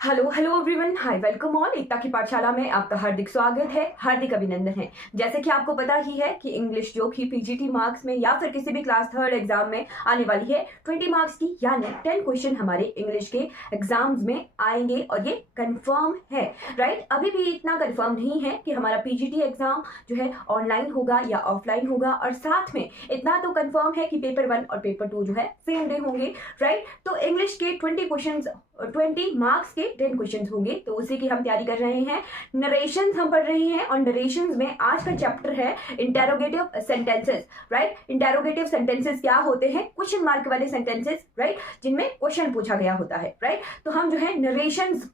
Hello hello everyone, hi welcome all. Ekta की पाठशाला में आपका हार्दिक स्वागत है, हार्दिक अभिनंदन है। जैसे कि आपको पता ही है कि इंग्लिश जो कि पीजीटी मार्क्स में या फिर किसी भी क्लास थर्ड एग्जाम में आने वाली है 20 मार्क्स की, यानी 10 क्वेश्चन हमारे इंग्लिश के एग्जाम्स में आएंगे और ये कंफर्म है। राइट, अभी भी इतना कंफर्म नहीं है कि हमारा पीजीटी एग्जाम जो है ऑनलाइन होगा या ऑफलाइन होगा, और साथ में इतना तो कंफर्म है कि पेपर 1 और पेपर 2 जो है सेम डे होंगे। राइट, तो इंग्लिश के 20 मार्क्स के 10 क्वेश्चन होंगे, तो उसी की हम तैयारी कर रहे हैं। नरेशंस हम पढ़ रहे हैं और नरेशंस में आज का चैप्टर है interrogative sentences. Right, interrogative sentences क्या होते हैं? क्वेश्चन मार्क वाले सेंटेंसेस, राइट, जिनमें क्वेश्चन पूछा गया होता है। राइट, तो हम जो है नरेशंस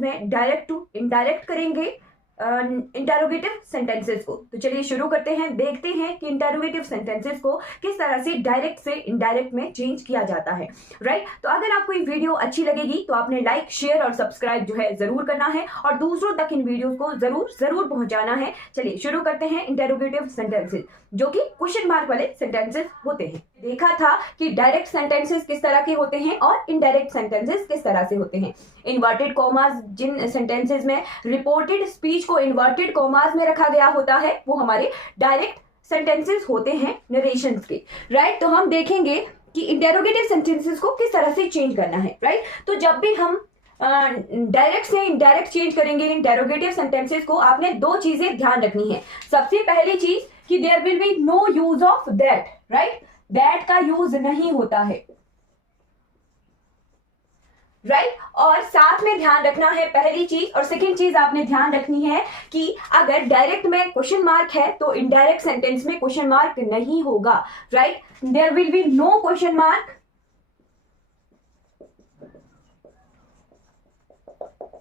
में डायरेक्ट टू इनडायरेक्ट करेंगे इंटेरोगेटिव सेंटेंसेस को। तो चलिए शुरू करते हैं, देखते हैं कि इंटेरोगेटिव सेंटेंसेस को किस तरह से डायरेक्ट से इनडायरेक्ट में चेंज किया जाता है। राइट, तो अगर आपको ये वीडियो अच्छी लगेगी तो आपने लाइक, शेयर और सब्सक्राइब जो है जरूर करना है और दूसरों तक इन वीडियोस को जरूर पहुंचाना है। चलिए शुरू करते हैं इंटेरोगेटिव सेंटेंसेस, जो कि क्वेश्चन मार्क वाले सेंटेंसेस होते हैं। देखा था कि डायरेक्ट सेंटेंसेस किस तरह के होते हैं और इनडायरेक्ट सेंटेंसेस किस तरह से होते हैं। इन्वर्टेड कॉमास, जिन सेंटेंसेस में रिपोर्टेड स्पीच को इन्वर्टेड कॉमास में रखा गया होता है, वो हमारे डायरेक्ट सेंटेंसेस होते हैं नरेशंस के। राइट, तो हम देखेंगे कि इंटेरोगेटिव सेंटेंसेस को किस तरह से चेंज करना है। राइट, तो जब भी हम डायरेक्ट से इनडायरेक्ट चेंज करेंगे इंटेरोगेटिव सेंटेंसेस को, आपने दो चीजें ध्यान रखनी है। सबसे पहली चीज कि there will be no use of that. Right, that का यूज नहीं होता है। राइट, और साथ में ध्यान रखना है पहली चीज, और सेकंड चीज आपने ध्यान रखनी है कि अगर डायरेक्ट में क्वेश्चन मार्क है तो इनडायरेक्ट सेंटेंस में क्वेश्चन मार्क नहीं होगा। Right, there will be no question mark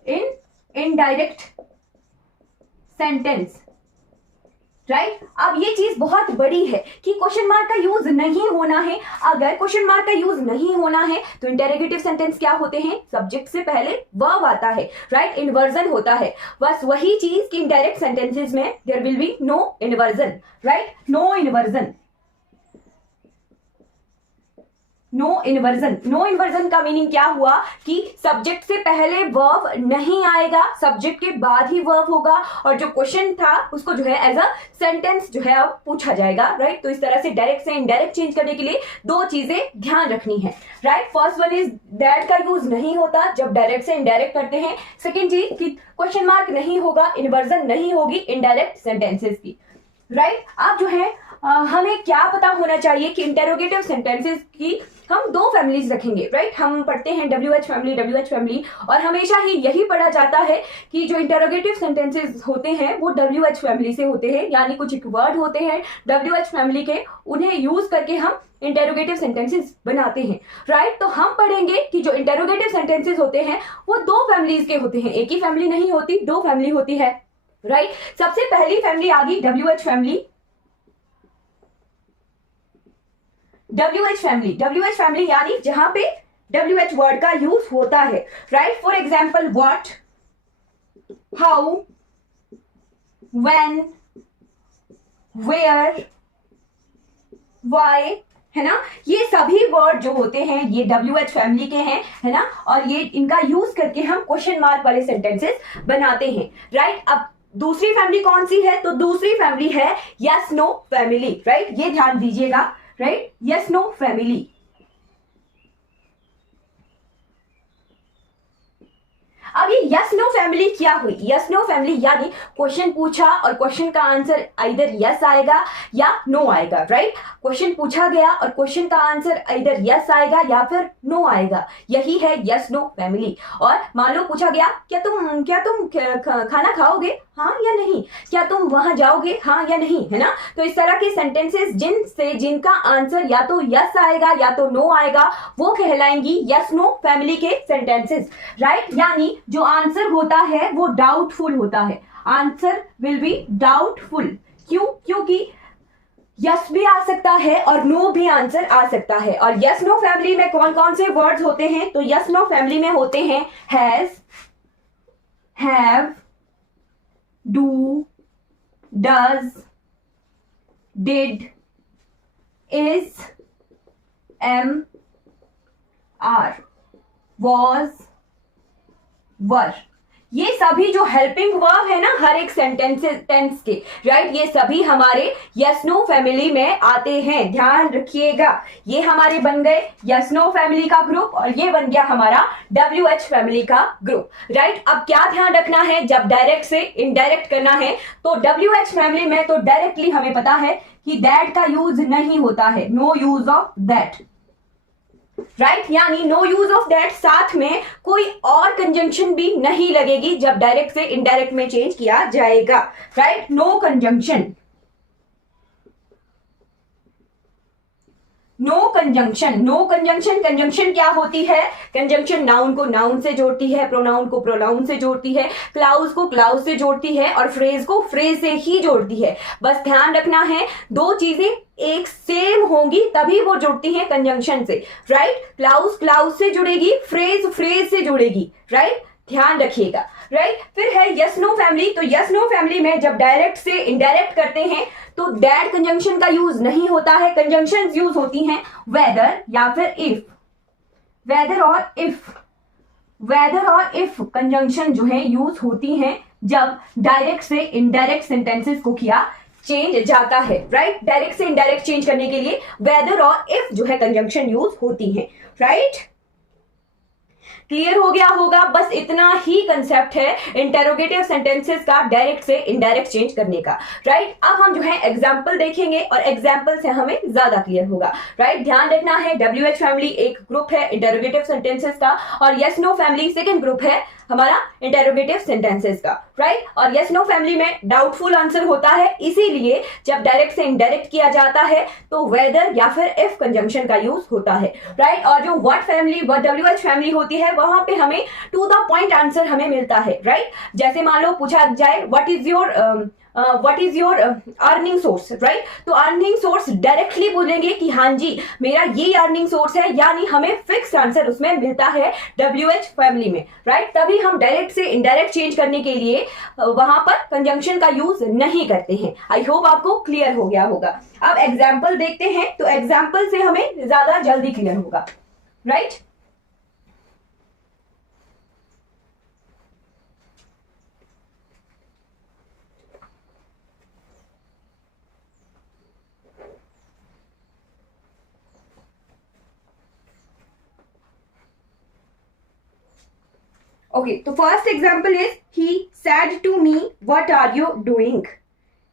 in indirect sentence. Right, अब ये चीज बहुत बड़ी है कि क्वेश्चन मार्क का यूज नहीं होना है। अगर क्वेश्चन मार्क का यूज नहीं होना है तो इंटेरोगेटिव सेंटेंस क्या होते हैं? सब्जेक्ट से पहले वर्ब आता है। राइट, इन्वर्जन होता है। बस वही चीज कि इनडायरेक्ट सेंटेंसेस में there will be no inversion. Right, no inversion. No inversion का मीनिंग क्या हुआ कि सब्जेक्ट से पहले वर्ब नहीं आएगा, सब्जेक्ट के बाद ही वर्ब होगा, और जो क्वेश्चन था उसको जो है एज अ सेंटेंस जो है अब पूछा जाएगा। राइट, तो इस तरह से डायरेक्ट से इनडायरेक्ट चेंज करने के लिए दो चीजें ध्यान रखनी है। Right, first one is that का यूज नहीं होता जब डायरेक्ट से इनडायरेक्ट करते हैं। सेकेंड चीज कि क्वेश्चन मार्क नहीं होगा, इन्वर्जन नहीं होगी इनडायरेक्ट सेंटेंसेस की। राइट, अब जो है हमें क्या पता होना चाहिए कि इंटेरोगेटिव सेंटेंसेस की हम दो फैमिलीज रखेंगे। राइट, हम पढ़ते हैं WH फैमिली, और हमेशा ही यही पढ़ा जाता है कि जो इंटेरोगेटिव सेंटेंसेस होते हैं वो WH फैमिली से होते हैं, यानी कुछ एक वर्ड होते हैं WH फैमिली के, उन्हें यूज करके हम इंटेरोगेटिव सेंटेंसेस बनाते हैं। राइट, तो हम पढ़ेंगे कि जो इंटेरोगेटिव सेंटेंसेस होते हैं वो दो फैमिलीज के होते हैं, एक ही फैमिली नहीं होती, दो फैमिली होती है। राइट, सबसे पहली फैमिली आ गई WH फैमिली यानी जहां पे WH वर्ड का यूज होता है। Right, for example what, how, when, where, why, है ना, ये सभी वर्ड जो होते हैं ये WH फैमिली के हैं, है ना, और ये इनका यूज करके हम क्वेश्चन मार्क वाले सेंटेंसेस बनाते हैं। राइट, अब दूसरी फैमिली कौन सी है? तो दूसरी फैमिली है यस नो फैमिली। राइट, ये ध्यान दीजिएगा। Right, yes no family. अब ये यस नो फैमिली क्या हुई? यस नो फैमिली यानी क्वेश्चन पूछा और क्वेश्चन का आंसर आइदर यस आएगा या नो आएगा। राइट, क्वेश्चन पूछा गया और क्वेश्चन का आंसर आइदर यस आएगा या फिर नो आएगा, यही है यस नो फैमिली। और मान लो पूछा गया क्या तुम खाना खाओगे, हाँ या नहीं? क्या तुम वहां जाओगे, हाँ या नहीं? है ना, तो इस तरह के सेंटेंसेस जिनका आंसर या तो यस आएगा या तो नो आएगा, वो कहलाएंगी यस नो फैमिली के सेंटेंसेस। राइट, यानी जो आंसर होता है वो डाउटफुल होता है, आंसर विल बी डाउटफुल। क्यों? क्योंकि यस भी आ सकता है और नो भी आंसर आ सकता है। और यस नो फैमिली में कौन कौन से वर्ड्स होते हैं? तो यस नो फैमिली में होते हैं has, have, do, does, did, is, am, are, was, were, ये सभी जो हेल्पिंग वर्ब है ना हर एक टेंस के, राइट, ये सभी हमारे यस नो फैमिली में आते हैं, ध्यान रखिएगा। ये हमारे बन गए यस नो फैमिली का ग्रुप और ये बन गया हमारा WH फैमिली का ग्रुप, राइट। अब क्या ध्यान रखना है, जब डायरेक्ट से इनडायरेक्ट करना है तो WH फैमिली में तो डायरेक्टली हमें पता है कि दैट का यूज नहीं होता है, no use of that, right, यानी नो यूज ऑफ दैट, साथ में कोई और कंजंक्शन भी नहीं लगेगी जब डायरेक्ट से इनडायरेक्ट में चेंज किया जाएगा, right, no conjunction, no conjunction. No conjunction, conjunction क्या होती है, कंजंक्शन नाउन को नाउन से जोड़ती है, प्रोनाउन को प्रोनाउन से जोड़ती है, क्लाउज को क्लाउज से जोड़ती है और फ्रेज को फ्रेज से ही जोड़ती है। बस ध्यान रखना है दो चीजें एक सेम होंगी तभी वो जुड़ती हैं कंजंक्शन से, राइट, क्लाउज क्लाउज से जुड़ेगी, फ्रेज फ्रेज से जुड़ेगी, राइट, ध्यान रखिएगा, राइट। फिर है यस नो फैमिली, तो यस नो फैमिली में जब डायरेक्ट से इनडायरेक्ट करते हैं तो दैट कंजंक्शन का यूज नहीं होता है, कंजंक्शंस यूज होती हैं वेदर या फिर इफ, वेदर और इफ, वेदर और इफ कंजंक्शन जो है यूज होती हैं जब डायरेक्ट से इनडायरेक्ट सेंटेंसेस को किया चेंज जाता है, राइट, डायरेक्ट से इनडायरेक्ट चेंज करने के लिए वेदर और इफ जो है कंजंक्शन यूज होती हैं, राइट। क्लियर हो गया होगा, बस इतना ही कंसेप्ट है इंटेरोगेटिव सेंटेंसेस का डायरेक्ट से इनडायरेक्ट चेंज करने का, राइट। अब हम जो है एग्जांपल देखेंगे और एग्जांपल से हमें ज्यादा क्लियर होगा, राइट। ध्यान रखना है WH फैमिली एक ग्रुप है इंटेरोगेटिव सेंटेंसेस का और yes no family second group है हमारा इंटेरोगेटिव सेंटेंसेस का, राइट। और यस नो फैमिली में डाउटफुल आंसर होता है, इसीलिए जब डायरेक्ट से इनडायरेक्ट किया जाता है तो वेदर या फिर इफ कंजंक्शन का यूज होता है, राइट। और जो व्हाट फैमिली WH फैमिली होती है वहां पे हमें टू द पॉइंट आंसर हमें मिलता है, राइट। जैसे मान लो पूछा जाए what is your earning source, right, तो अर्निंग सोर्स डायरेक्टली बोलेंगे कि हाँ जी मेरा ये अर्निंग सोर्स है, यानी हमें फिक्स आंसर उसमें मिलता है WH फैमिली में, राइट। तभी हम डायरेक्ट से इनडायरेक्ट चेंज करने के लिए वहां पर कंजंक्शन का यूज नहीं करते हैं। आई होप आपको क्लियर हो गया होगा। अब एग्जाम्पल देखते हैं, तो एग्जाम्पल से हमें ज्यादा जल्दी क्लियर होगा, राइट। ओके, तो first example is he said to me what are you doing,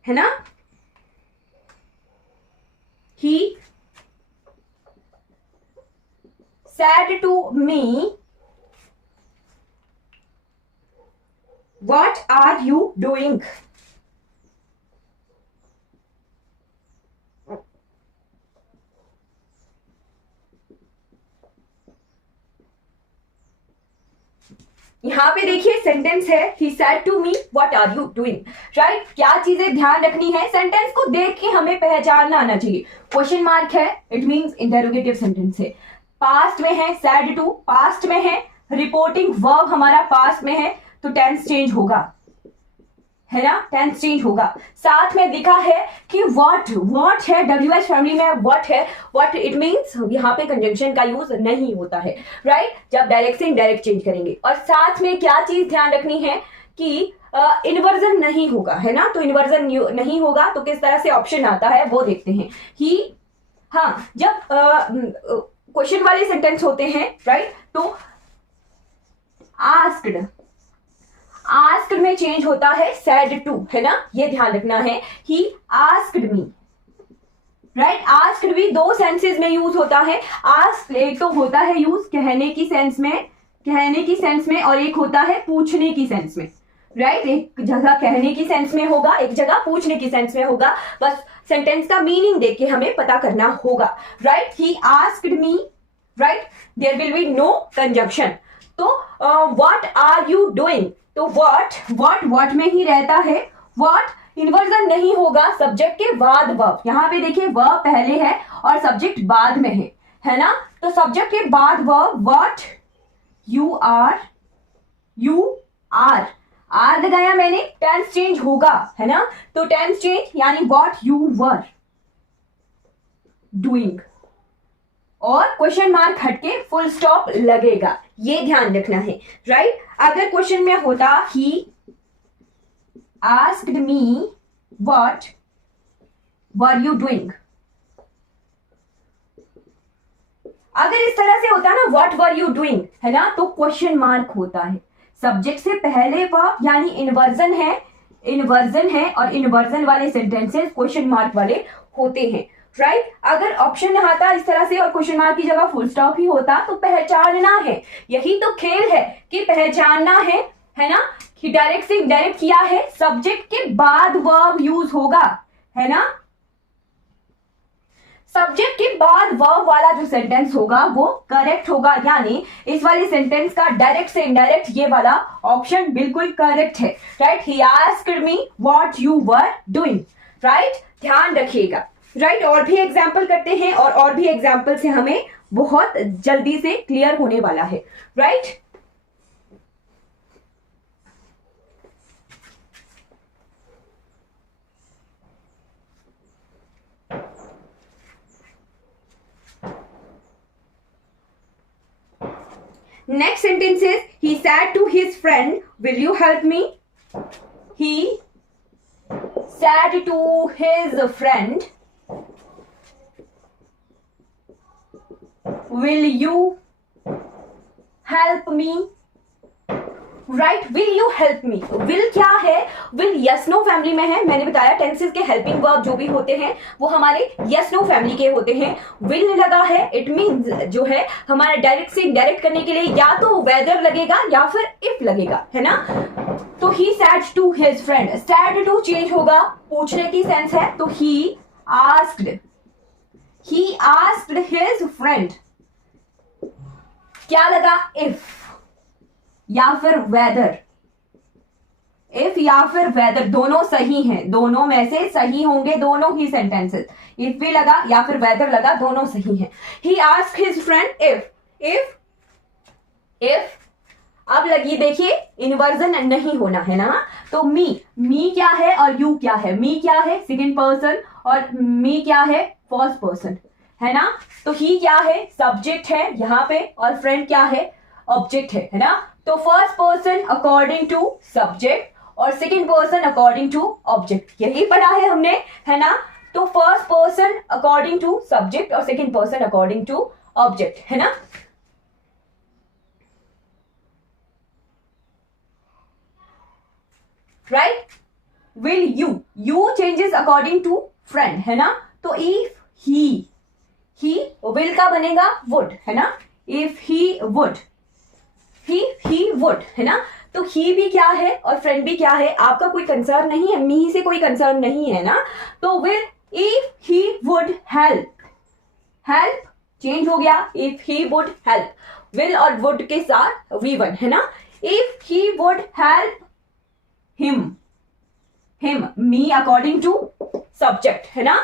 है ना। He said to me what are you doing, यहां पे देखिए सेंटेंस है he said to me what are you doing, right. क्या चीजें ध्यान रखनी है, सेंटेंस को देख के हमें पहचानना आना चाहिए। क्वेश्चन मार्क है, इट मींस इंटरोगेटिव सेंटेंस है, पास्ट में है, सैड टू पास्ट में है, रिपोर्टिंग वर्ब हमारा पास्ट में है तो टेंस चेंज होगा, है ना, टेंस चेंज होगा। साथ में लिखा है कि व्हाट है WH फैमिली में व्हाट है, व्हाट इट मींस यहाँ पे कंजंक्शन का यूज नहीं होता है, राइट, जब डायरेक्ट से इनडायरेक्ट चेंज करेंगे। और साथ में क्या चीज ध्यान रखनी है कि इन्वर्जन नहीं होगा, है ना, तो इन्वर्जन नहीं होगा तो किस तरह से ऑप्शन आता है वो देखते हैं। ही, हाँ, जब क्वेश्चन वाले सेंटेंस होते हैं, राइट, तो आस्क्ड में चेंज होता है सैड टू, है ना, ये ध्यान रखना है। ही आस्क्ड मी, राइट, आस्क्ड भी दो सेंसेस में यूज होता है। आस्क एक तो होता है यूज कहने की सेंस में और एक होता है पूछने की सेंस में, राइट। एक जगह कहने की सेंस में होगा, एक जगह पूछने की सेंस में होगा, बस सेंटेंस का मीनिंग देख के हमें पता करना होगा, right. He asked me, right, there will be no conjunction. तो व्हाट आर यू डूइंग, तो व्हाट में ही रहता है, व्हाट इन्वर्जन नहीं होगा, सब्जेक्ट के बाद वर्ब, यहां पे देखिए वर्ब पहले है और सब्जेक्ट बाद में है ना, तो सब्जेक्ट के बाद वर्ब व्हाट यू आर लगाया मैंने, टेंस चेंज होगा, है ना, तो टेंस चेंज यानी व्हाट यू वर डूइंग और क्वेश्चन मार्क हटके फुल स्टॉप लगेगा, ये ध्यान रखना है, राइट। अगर क्वेश्चन में होता ही asked me what were you doing, अगर इस तरह से होता ना व्हाट वर यू डूइंग, है ना, तो क्वेश्चन मार्क होता है। सब्जेक्ट से पहले वर्ब यानी इन्वर्जन है और इन्वर्जन वाले सेंटेंसेस क्वेश्चन मार्क वाले होते हैं, राइट। अगर ऑप्शन आता इस तरह से और क्वेश्चन मार्क की जगह फुल स्टॉप ही होता तो पहचानना है, यही तो खेल है कि पहचानना है ना, कि डायरेक्ट से इनडायरेक्ट किया है, सब्जेक्ट के बाद वर्ब यूज होगा, है ना। सब्जेक्ट के बाद वर्ब वाला जो सेंटेंस होगा वो करेक्ट होगा, यानी इस वाले सेंटेंस का डायरेक्ट से इनडायरेक्ट ये वाला ऑप्शन बिल्कुल करेक्ट है, right. He asked me what you were doing, right, ध्यान रखिएगा, राइट। और भी एग्जाम्पल करते हैं और भी एग्जाम्पल से हमें बहुत जल्दी से क्लियर होने वाला है, right. Next sentence is, he said to his friend, will you help me? He said to his friend, will you help me? Right, will you help me, will क्या है, विल यस नो फैमिली में है। मैंने बताया tenses के helping verb जो भी होते हैं वो हमारे यस नो फैमिली के होते हैं। विल लगा है, इट मीन्स जो है हमारा डायरेक्ट से इनडायरेक्ट करने के लिए या तो वेदर लगेगा या फिर इफ लगेगा, है ना। तो he said to his friend, said to change होगा, पूछने की सेंस है, तो ही आस्क्ड हिज फ्रेंड, क्या लगा, इफ या फिर वेदर, इफ या फिर वेदर दोनों सही हैं, दोनों में से सही होंगे दोनों ही सेंटेंसेस, इफ भी लगा या फिर वेदर लगा, दोनों सही हैं। He asked his friend if अब लगी, देखिए इन्वर्जन नहीं होना है ना, तो मी क्या है और यू क्या है, मी क्या है सेकंड पर्सन और मी क्या है फर्स्ट पर्सन, है ना। तो ही क्या है, सब्जेक्ट है यहाँ पे, और फ्रेंड क्या है, ऑब्जेक्ट है ना। तो first person according to subject और second person according to object, यही पढ़ा है हमने, है ना। तो first person according to subject और second person according to object, है ना। Right, will you changes according to friend, है ना। तो इफ ही विल का बनेगा वुड, है ना। इफ ही वुड है ना। तो ही भी क्या है और फ्रेंड भी क्या है, आपका कोई कंसर्न नहीं है, मी से कोई कंसर्न नहीं है ना। तो will if he would help change हो गया, if he would help, will और वुड के साथ V1, है ना। If he would help him me according to subject, है ना।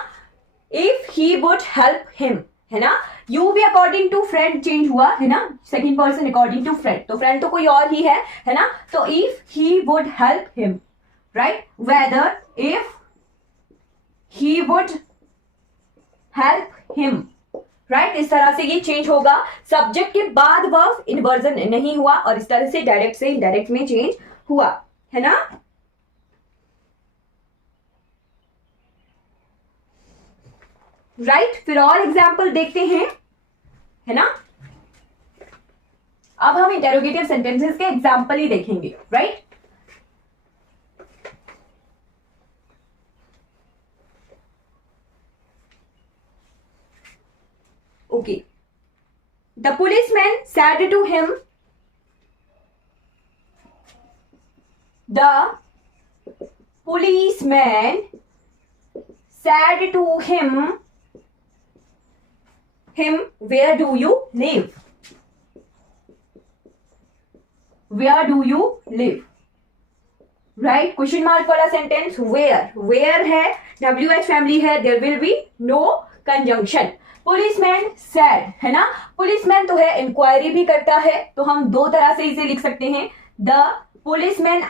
If he would help him, है ना। यू भी अकॉर्डिंग टू फ्रेंड चेंज हुआ, है ना, second person according to friend, तो फ्रेंड तो कोई और ही है ना। तो if he would help him, right. Whether if he would help him, right. इस तरह से ये चेंज होगा, सब्जेक्ट के बाद वर्ब इन्वर्जन नहीं हुआ और इस तरह से डायरेक्ट से इनडायरेक्ट में चेंज हुआ, है ना। राइट, फिर और एग्जाम्पल देखते हैं, है ना। अब हम इंटेरोगेटिव सेंटेंसेस के एग्जाम्पल ही देखेंगे, right. Okay, the policeman said to him, the policeman said to him, where do you live? Where do you live? Right, question mark वाला सेंटेंस, where है, WH फैमिली है, there will be no conjunction। Policeman said, है ना। Policeman तो है, inquiry भी करता है, तो हम दो तरह से इसे लिख सकते हैं, द पुलिसमैन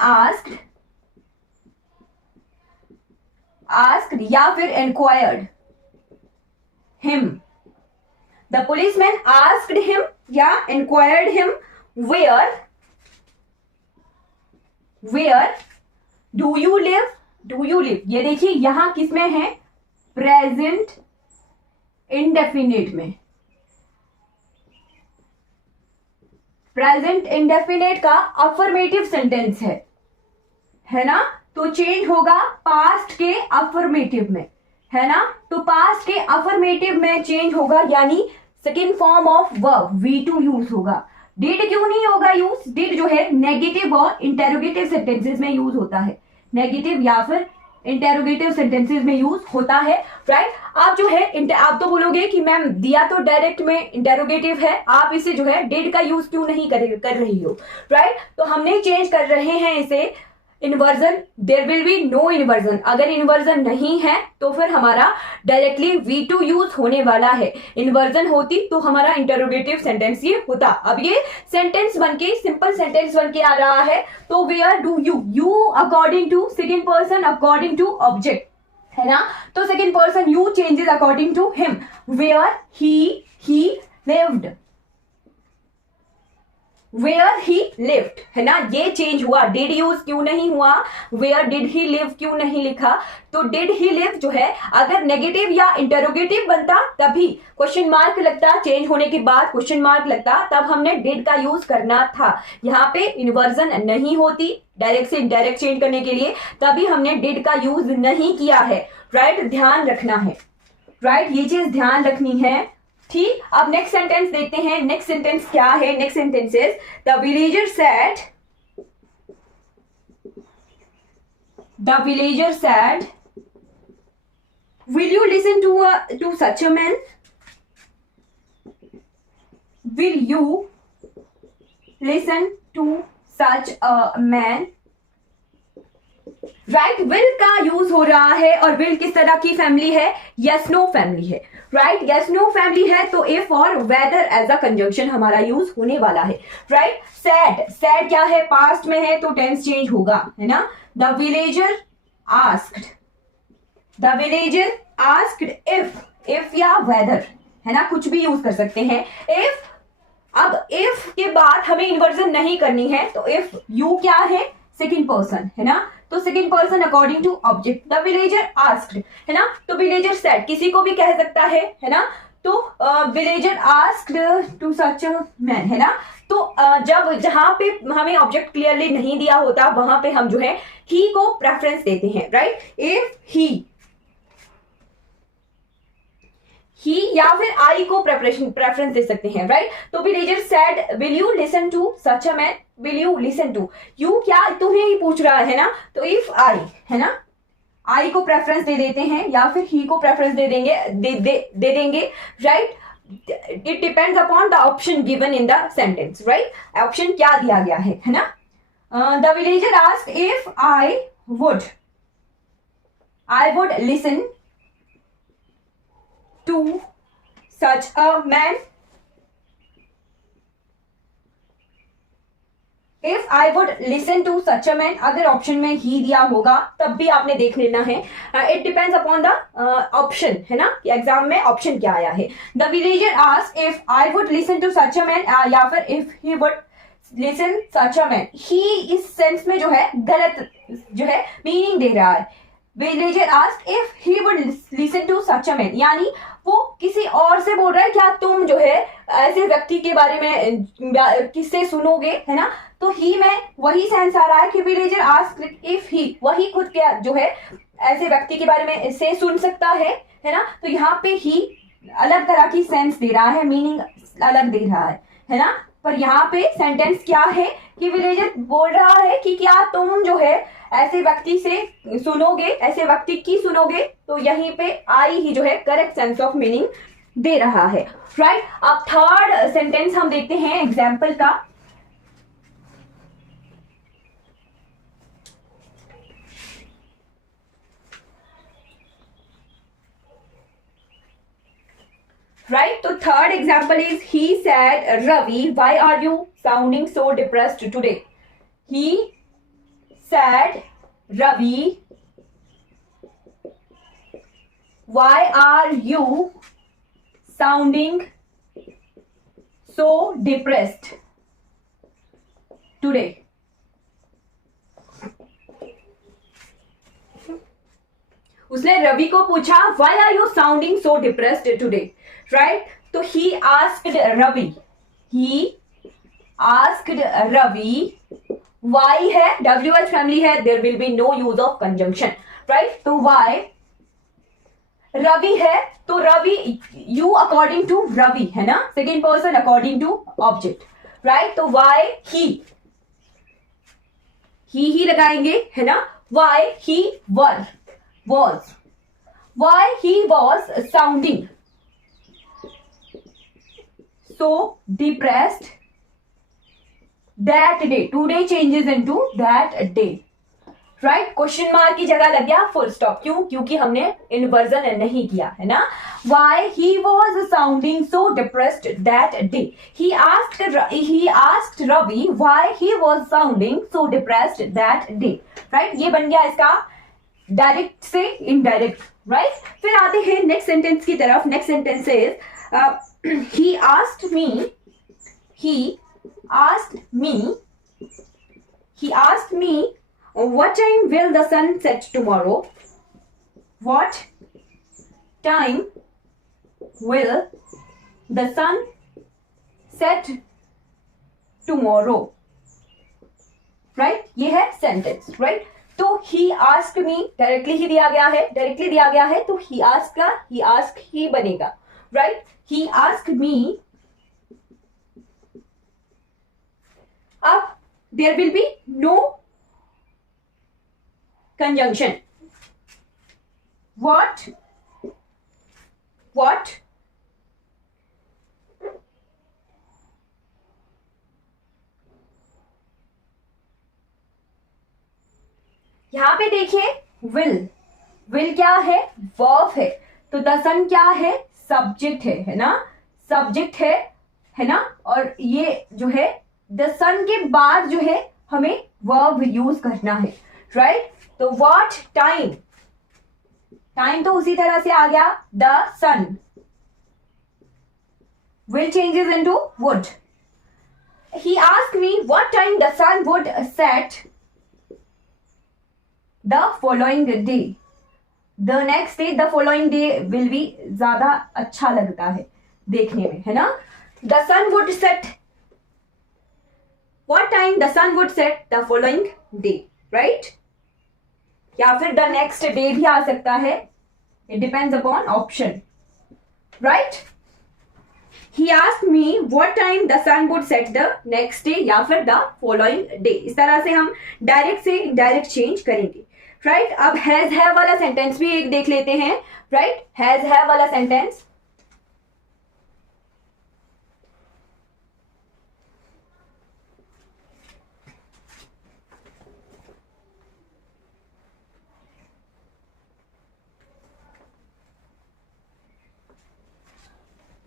आस्क्ड या फिर inquired him. The policeman asked him या inquired him where do you live, do you live, ये देखिए यहां किसमें है, प्रेजेंट इंडेफिनिट में। प्रेजेंट इंडेफिनिट का अफर्मेटिव सेंटेंस है ना, तो चेंज होगा पास्ट के अफर्मेटिव में, है ना, तो पास्ट के अफर्मेटिव में चेंज होगा, यानी second form of verb V2 use होगा। डिड क्यों नहीं होगा यूज, डिड जो है नेगेटिव और इंटेरोगेटिव सेंटेंसेस में यूज होता है, नेगेटिव या फिर इंटेरोगेटिव सेंटेंसेस में यूज होता है, राइट। आप जो है आप तो बोलोगे कि मैम दिया तो डायरेक्ट में इंटेरोगेटिव है, आप इसे जो है डिड का यूज क्यों नहीं कर रही हो, राइट। तो हमने चेंज कर रहे हैं इसे inversion, there will be no inversion, अगर इन्वर्जन नहीं है तो फिर हमारा डायरेक्टली V2 यूज होने वाला है, इन्वर्जन होती तो हमारा इंटरोगेटिव सेंटेंस ये होता। अब ये सेंटेंस बनके सिंपल सेंटेंस बनके आ रहा है, तो where do you, you according to second person according to object, है ना, तो second person you changes according to him, where he lived, where he lived, है ना, ये चेंज हुआ। डिड यूज क्यों नहीं हुआ, वेयर डिड ही लिव क्यों नहीं लिखा, तो डिड ही लिव जो है अगर नेगेटिव या इंटरोगेटिव बनता तभी क्वेश्चन मार्क लगता, चेंज होने के बाद क्वेश्चन मार्क लगता, तब हमने डिड का यूज करना था। यहाँ पे इन्वर्जन नहीं होती डायरेक्ट से इनडायरेक्ट चेंज करने के लिए, तभी हमने डिड का यूज नहीं किया है, राइट, ध्यान रखना है, राइट, ये चीज ध्यान रखनी है, ठीक। अब नेक्स्ट सेंटेंस देखते हैं, नेक्स्ट सेंटेंस क्या है, next sentence is the villager said will you listen to such a man, will you listen to such a man, right, will का यूज हो रहा है, और विल किस तरह की फैमिली है, यस नो फैमिली है, राइट, यस नो फैमिली है, तो इफ और वेदर एज अ कंजंक्शन हमारा यूज होने वाला है, राइट। सैड क्या है, पास्ट में है तो टेंस चेंज होगा, है ना, द विलेजर आस्क्ड इफ या वेदर, है ना, कुछ भी यूज कर सकते हैं, इफ। अब इफ के बाद हमें इन्वर्जन नहीं करनी है, तो इफ यू क्या है, सेकेंड पर्सन, है ना, तो second person according to object, the villager asked, है ना, तो विलेजर सेड किसी को भी कह सकता है ना, तो villager asked to such a man, है ना, तो जब जहां पे हमें ऑब्जेक्ट क्लियरली नहीं दिया होता वहां पे हम जो है ही को प्रेफरेंस देते हैं, राइट, इफ ही या फिर आई को प्रेफरेंस दे सकते हैं, राइट। तो villager said will you listen to such a man, will you listen to, you क्या तुम्हें ही पूछ रहा है ना, तो इफ आई, है ना, आई को प्रेफरेंस दे देते हैं या फिर ही को प्रेफरेंस दे देंगे, right. It depends upon the option given in the sentence, right, option क्या दिया गया है ना। The villager asked if I would listen to such a man, if I would listen to such a man, अगर option में ही दिया होगा तब भी आपने देख लेना है, it depends upon the option, है ना, कि एग्जाम में ऑप्शन क्या आया है। The villager asked if I would listen to such a man, या फिर if he would listen such a man, he इस सेंस में जो है गलत जो है मीनिंग दे रहा है। Villager asked if he would listen to such a man, यानी वो किसी और से बोल रहा है, क्या तुम जो है ऐसे व्यक्ति के बारे में किससे सुनोगे, है ना, तो ही में वही सेंस आ रहा है कि विलेजर आस्क्ड इफ ही, वही खुद क्या जो है ऐसे व्यक्ति के बारे में से सुन सकता है ना, तो यहाँ पे ही अलग तरह की सेंस दे रहा है, मीनिंग अलग दे रहा है ना, पर यहाँ पे सेंटेंस क्या है कि विलेजर बोल रहा है कि क्या तुम जो है ऐसे व्यक्ति से सुनोगे, ऐसे व्यक्ति की सुनोगे, तो यहीं पे आई ही जो है करेक्ट सेंस ऑफ मीनिंग दे रहा है, राइट। अब थर्ड सेंटेंस हम देखते हैं एग्जाम्पल का, राइट। तो third example is he said Ravi why are you sounding so depressed today, he said Ravi why are you sounding so depressed, today. उसने रवि को पूछा why are you sounding so depressed today, right. तो he asked Ravi why है, WH family है, there will be no use of conjunction, right. तो why Ravi है, तो Ravi you according to Ravi है ना, second person according to object, right. तो why ही लगाएंगे है ना, why he was why he was sounding so depressed that day, today changes into that day, right. Question mark की जगह लग गया फुल स्टॉप, क्यों? क्योंकि हमने इन्वर्जन नहीं किया है ना। Why he was sounding so depressed that day, he asked Ravi why he was sounding so depressed that day, right. ये बन गया इसका डायरेक्ट से इनडायरेक्ट, राइट। फिर आते हैं नेक्स्ट सेंटेंस की तरफ। Next sentence is he asked me what time will the sun set tomorrow, what time will the sun set tomorrow, right. ये है सेंटेंस, राइट। तो he asked me डायरेक्टली ही दिया गया है, तो he ask ही बनेगा, राइट। he asked me, अब there will be no conjunction, what यहां पे देखिए विल क्या है, वर्ब है। तो द सन क्या है, सब्जेक्ट है ना, सब्जेक्ट है ना। और ये जो है द सन के बाद जो है हमें वर्ब यूज करना है, राइट। तो व्हाट टाइम तो उसी तरह से आ गया, the sun, will changes into would. He asked me what time the sun would set the following day, the next day, the following day will be ज्यादा अच्छा लगता है देखने में, है ना। The sun would set, what time the sun would set the following day, right. या फिर द नेक्स्ट डे भी आ सकता है, it depends upon option, right. He asked me what time the sun would set the next day या फिर the following day. इस तरह से हम डायरेक्ट से इनडायरेक्ट चेंज करेंगे, राइट। अब हैज हैव वाला सेंटेंस भी एक देख लेते हैं, राइट। हैज हैव वाला sentence,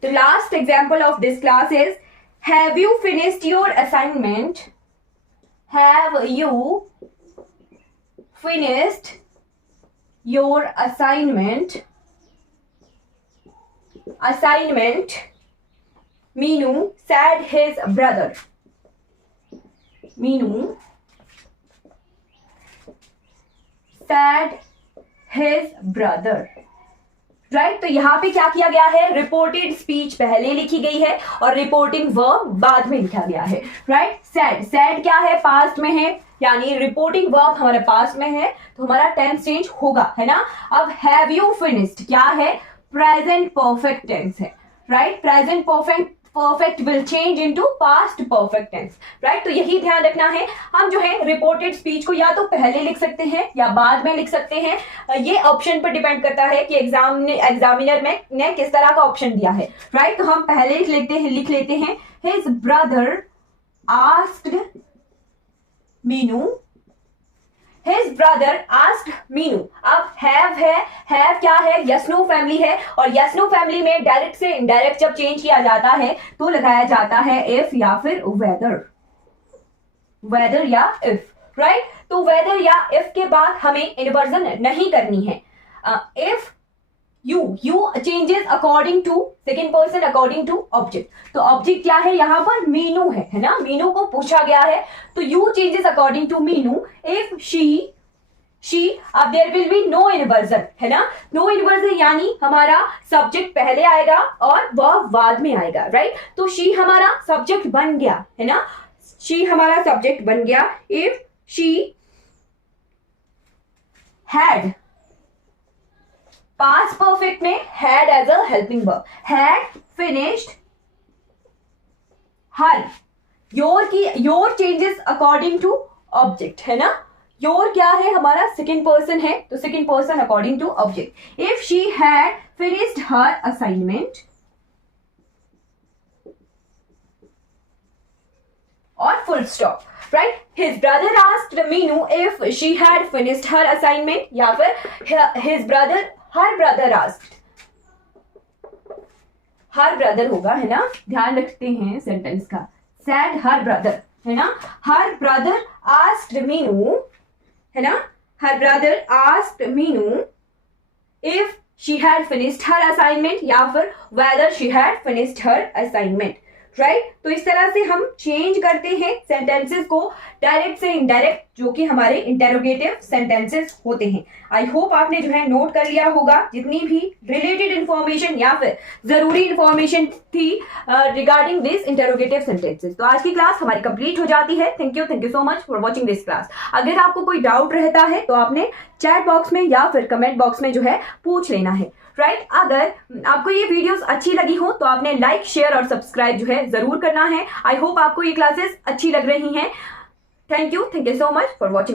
the last example of this class is have you finished your assignment, have you finished your assignment, Meenu said his brother, Meenu said his brother, right. तो यहां पे क्या किया गया है, रिपोर्टेड स्पीच पहले लिखी गई है और रिपोर्टिंग वर्ब बाद में लिखा गया है, राइट। सैड क्या है, पास्ट में है, यानी रिपोर्टिंग वर्ब हमारे पास में है तो हमारा टेंस चेंज होगा, है ना। अब हैव यू फिनिश्ड क्या है, प्रेजेंट परफेक्ट टेंस है, right. Present perfect will change into past perfect tense, right. तो यही ध्यान रखना है। हम जो है रिपोर्टेड स्पीच को या तो पहले लिख सकते हैं या बाद में लिख सकते हैं, ये ऑप्शन पर डिपेंड करता है कि एग्जामिनर ने किस तरह का ऑप्शन दिया है, राइट। तो हम पहले लिख लेते हैं his brother asked Meenu, His brother asked Meenu. अब have है, have क्या है, yes no फैमिली है और yes no फैमिली में डायरेक्ट से इनडायरेक्ट जब चेंज किया जाता है तो लगाया जाता है if या फिर whether या if, राइट। तो whether या if के बाद हमें इन्वर्जन नहीं करनी है। if you changes according to second person according to object. तो ऑब्जेक्ट क्या है यहाँ पर? मीनू है ना, मीनू को पूछा गया है। तो you changes according to Meenu if she अब there will be no inversion, है ना। नो इन्वर्जन यानी हमारा सब्जेक्ट पहले आएगा और वह बाद में आएगा, राइट। तो शी हमारा सब्जेक्ट बन गया, है ना, शी हमारा सब्जेक्ट बन गया। If she had, past perfect में had as a helping verb, had finished her, your changes according to object, है ना। योर क्या है? हमारा सेकेंड पर्सन है, तो second person according to object. If she had finished her assignment, और full stop, right. His brother asked Meenu if she had finished her assignment, या फिर his brother, her brother asked, her brother होगा, है ना, ध्यान रखते हैं सेंटेंस का। सैड हर ब्रदर, है ना, हर ब्रदर आस्क्ड मीनू, है ना, हर brother asked Meenu if she had finished her assignment, या फिर whether she had finished her assignment, right. तो इस तरह से हम चेंज करते हैं सेंटेंसेस को डायरेक्ट से इनडायरेक्ट, जो कि हमारे इंटेरोगेटिव सेंटेंसेस होते हैं। आई होप आपने जो है नोट कर लिया होगा जितनी भी रिलेटेड इंफॉर्मेशन या फिर जरूरी इंफॉर्मेशन थी रिगार्डिंग दिस इंटेरोगेटिव सेंटेंसेस। तो आज की क्लास हमारी कंप्लीट हो जाती है। Thank you so much for watching this class. अगर आपको कोई डाउट रहता है तो आपने चैट बॉक्स में या फिर कमेंट बॉक्स में जो है पूछ लेना है, राइट। अगर आपको ये वीडियोस अच्छी लगी हो तो आपने लाइक, शेयर और सब्सक्राइब जो है जरूर करना है। आई होप आपको ये क्लासेस अच्छी लग रही हैं। Thank you so much for watching.